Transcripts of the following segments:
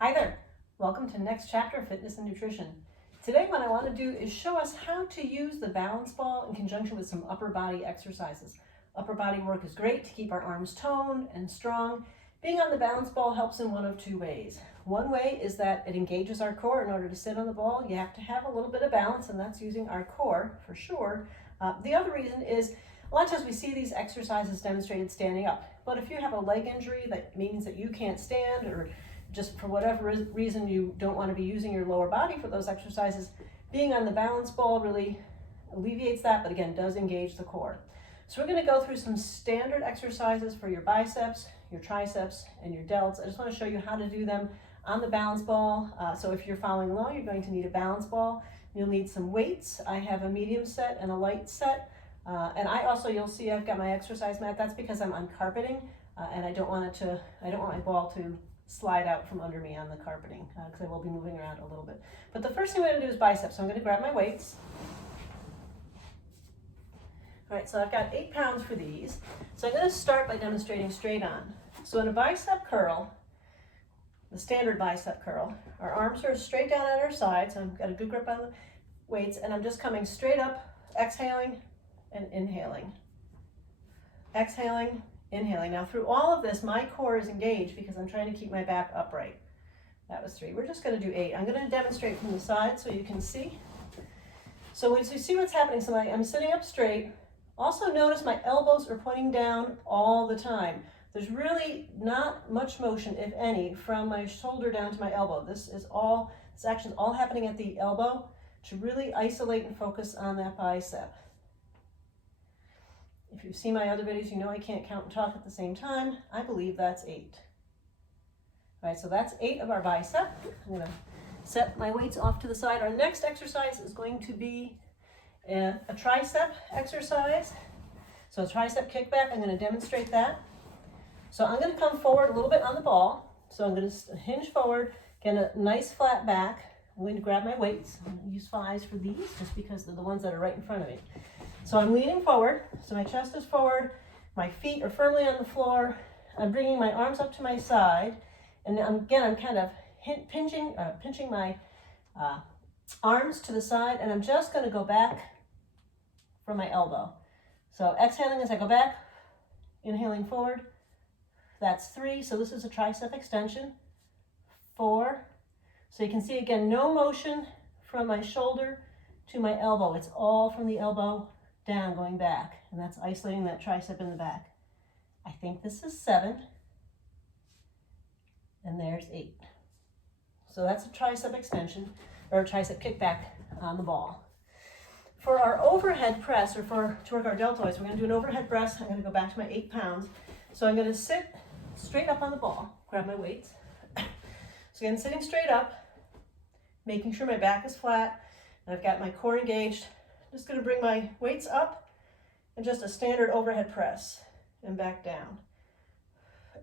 Hi there, welcome to Next Chapter Fitness and Nutrition. Today what I want to do is show us how to use the balance ball in conjunction with some upper body exercises. Upper body work is great to keep our arms toned and strong. Being on the balance ball helps in one of two ways. One way is that it engages our core. In order to sit on the ball, you have to have a little bit of balance, and that's using our core for sure. The other reason is a lot of times we see these exercises demonstrated standing up, but if you have a leg injury that means that you can't stand, or just for whatever reason you don't want to be using your lower body for those exercises, being on the balance ball really alleviates that, but again, does engage the core. So we're going to go through some standard exercises for your biceps, your triceps, and your delts. I just want to show you how to do them on the balance ball. So if you're following along, you're going to need a balance ball. You'll need some weights. I have a medium set and a light set. And I also, you'll see I've got my exercise mat. That's because I'm on carpeting, and I don't want my ball to slide out from under me on the carpeting, because I will be moving around a little bit. But the first thing we're going to do is biceps. So I'm going to grab my weights. All right, so I've got 8 pounds for these. So I'm going to start by demonstrating straight on. So in a bicep curl, the standard bicep curl, our arms are straight down at our sides. So I've got a good grip on the weights, and I'm just coming straight up, exhaling and inhaling. Exhaling, inhaling. Now through all of this, my core is engaged because I'm trying to keep my back upright. That was 3. We're just going to do 8. I'm going to demonstrate from the side so you can see. So as you see what's happening, so I'm sitting up straight. Also notice my elbows are pointing down all the time. There's really not much motion, if any, from my shoulder down to my elbow. This action is all happening at the elbow to really isolate and focus on that bicep. If you've seen my other videos, you know I can't count and talk at the same time. I believe that's 8. All right, so that's 8 of our bicep. I'm going to set my weights off to the side. Our next exercise is going to be a tricep exercise. So a tricep kickback, I'm going to demonstrate that. So I'm going to come forward a little bit on the ball. So I'm going to hinge forward, get a nice flat back. I'm going to grab my weights. I'm going to use 5s for these just because they're the ones that are right in front of me. So I'm leaning forward, so my chest is forward, my feet are firmly on the floor, I'm bringing my arms up to my side, and I'm kind of pinching my arms to the side, and I'm just going to go back from my elbow. So exhaling as I go back, inhaling forward, that's 3, so this is a tricep extension, 4, so you can see again, no motion from my shoulder to my elbow, it's all from the elbow down, going back, and that's isolating that tricep in the back. I think this is 7, and there's 8. So that's a tricep extension, or a tricep kickback on the ball. For our overhead press, or to work our deltoids, we're going to do an overhead press. I'm going to go back to my 8 pounds. So I'm going to sit straight up on the ball, grab my weights. So again, sitting straight up, making sure my back is flat, and I've got my core engaged. Just going to bring my weights up and just a standard overhead press and back down.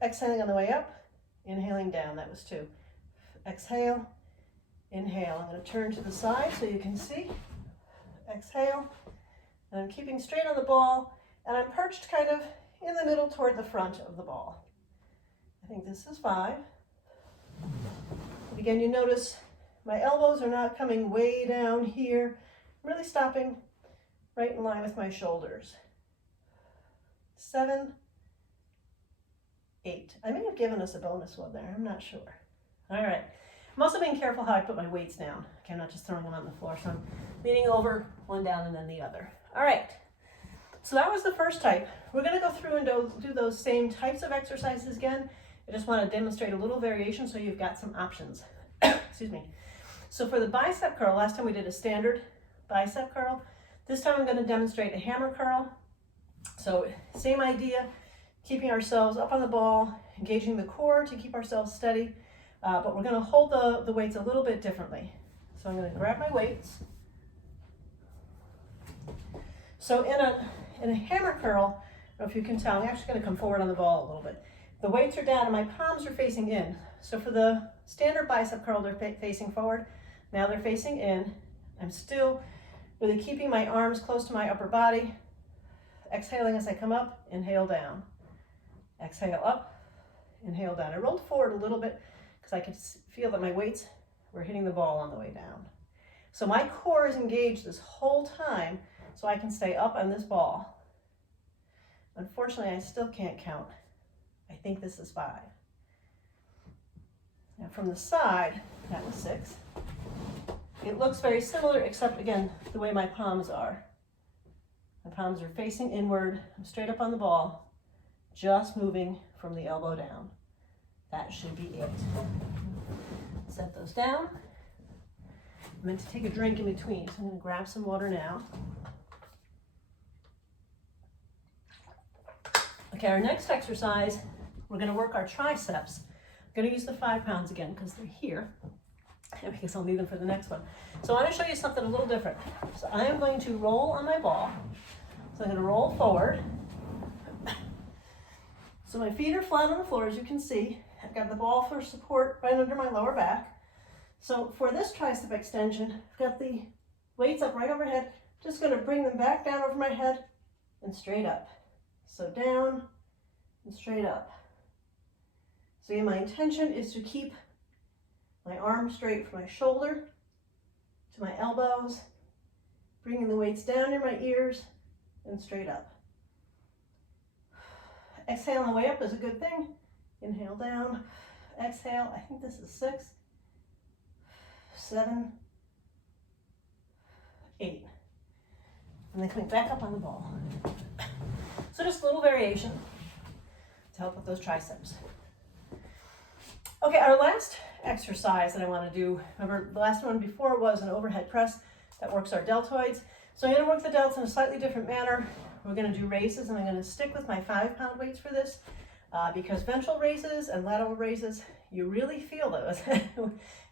Exhaling on the way up, inhaling down. That was 2. Exhale, inhale. I'm going to turn to the side so you can see. Exhale, and I'm keeping straight on the ball, and I'm perched kind of in the middle toward the front of the ball. I think this is 5. And again, you notice my elbows are not coming way down here. Really stopping right in line with my shoulders. 7, 8. I may have given us a bonus one there, I'm not sure. All right, I'm also being careful how I put my weights down. Okay, I'm not just throwing them on the floor, so I'm leaning over, one down and then the other. All right, so that was the first type. We're gonna go through and do those same types of exercises again. I just wanna demonstrate a little variation so you've got some options. Excuse me. So for the bicep curl, last time we did a standard bicep curl. This time I'm going to demonstrate a hammer curl. So same idea, keeping ourselves up on the ball, engaging the core to keep ourselves steady, but we're going to hold the weights a little bit differently. So I'm going to grab my weights. So in a hammer curl, I don't know if you can tell, I'm actually going to come forward on the ball a little bit. The weights are down and my palms are facing in. So for the standard bicep curl, they're facing forward. Now they're facing in. I'm still really keeping my arms close to my upper body. Exhaling as I come up, inhale down. Exhale up, inhale down. I rolled forward a little bit because I could feel that my weights were hitting the ball on the way down. So my core is engaged this whole time so I can stay up on this ball. Unfortunately, I still can't count. I think this is 5. Now from the side, that was 6. It looks very similar, except again, the way my palms are. My palms are facing inward. I'm straight up on the ball, just moving from the elbow down. That should be it. Set those down. I'm meant to take a drink in between, so I'm going to grab some water now. Okay, our next exercise, we're going to work our triceps. I'm going to use the 5 pounds again because they're here, and because I'll need them for the next one. So I want to show you something a little different. So I am going to roll on my ball. So I'm going to roll forward. So my feet are flat on the floor, as you can see. I've got the ball for support right under my lower back. So for this tricep extension, I've got the weights up right overhead. Just going to bring them back down over my head and straight up. So down and straight up. So again, my intention is to keep my arm straight from my shoulder to my elbows, bringing the weights down near my ears and straight up. Exhale on the way up is a good thing. Inhale down, exhale. I think this is 6, 7, 8. And then coming back up on the ball. So just a little variation to help with those triceps. Okay, our last exercise that I want to do, remember the last one before was an overhead press that works our deltoids. So I'm going to work the delts in a slightly different manner. We're going to do raises, and I'm going to stick with my 5 pound weights for this because ventral raises and lateral raises, you really feel those,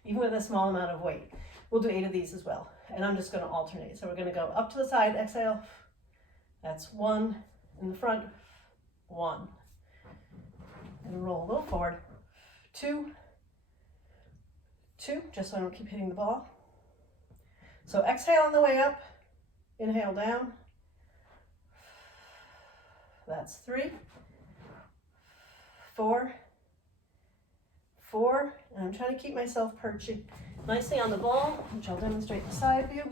even with a small amount of weight. We'll do 8 of these as well, and I'm just going to alternate. So we're going to go up to the side, exhale. That's 1 in the front, 1. And roll a little forward, 2, 2, just so I don't keep hitting the ball. So exhale on the way up, inhale down. That's 3, 4, 4, and I'm trying to keep myself perching nicely on the ball, which I'll demonstrate the side view.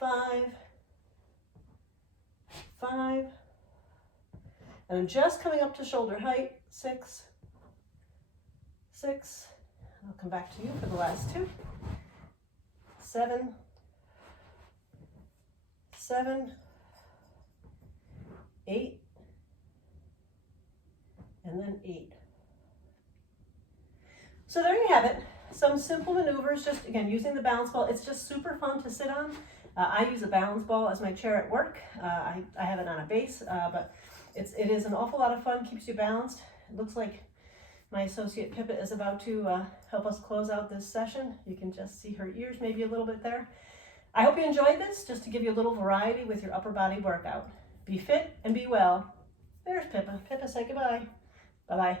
5, 5, and I'm just coming up to shoulder height. 6, 6, I'll come back to you for the last 2. 7, 7, 8, and then 8. So there you have it. Some simple maneuvers, just again, using the balance ball. It's just super fun to sit on. I use a balance ball as my chair at work. I have it on a base, but it is an awful lot of fun, keeps you balanced. It looks like my associate Pippa is about to help us close out this session. You can just see her ears maybe a little bit there. I hope you enjoyed this, just to give you a little variety with your upper body workout. Be fit and be well. There's Pippa. Pippa, say goodbye. Bye-bye.